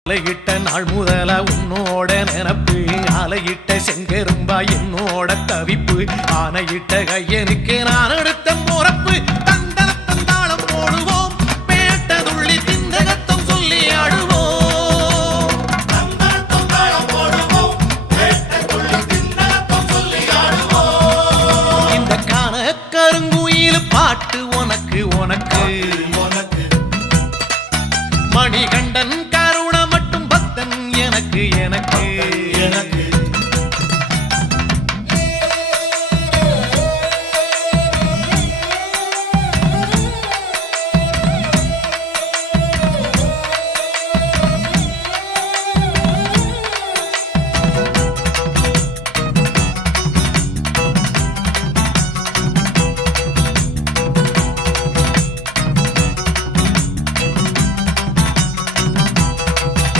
அலையிட்ட நாள் முதல உன்னோட நினப்பு அலையிட்ட செங்கரும்பா என்னோட தவிப்பு ஆனையிட்ட கையனுக்கு நான் எடுத்த முறப்பு தந்தாளம் போடுவோம் பேட்டதுள்ளி திந்தகத்தம் சொல்லி ஆடுவோம் இந்த காண கருங்குயில் பாட்டு உனக்கு உனக்கு மணிகண்டன் கருண மட்டும் பக்தன் எனக்கு எனக்கு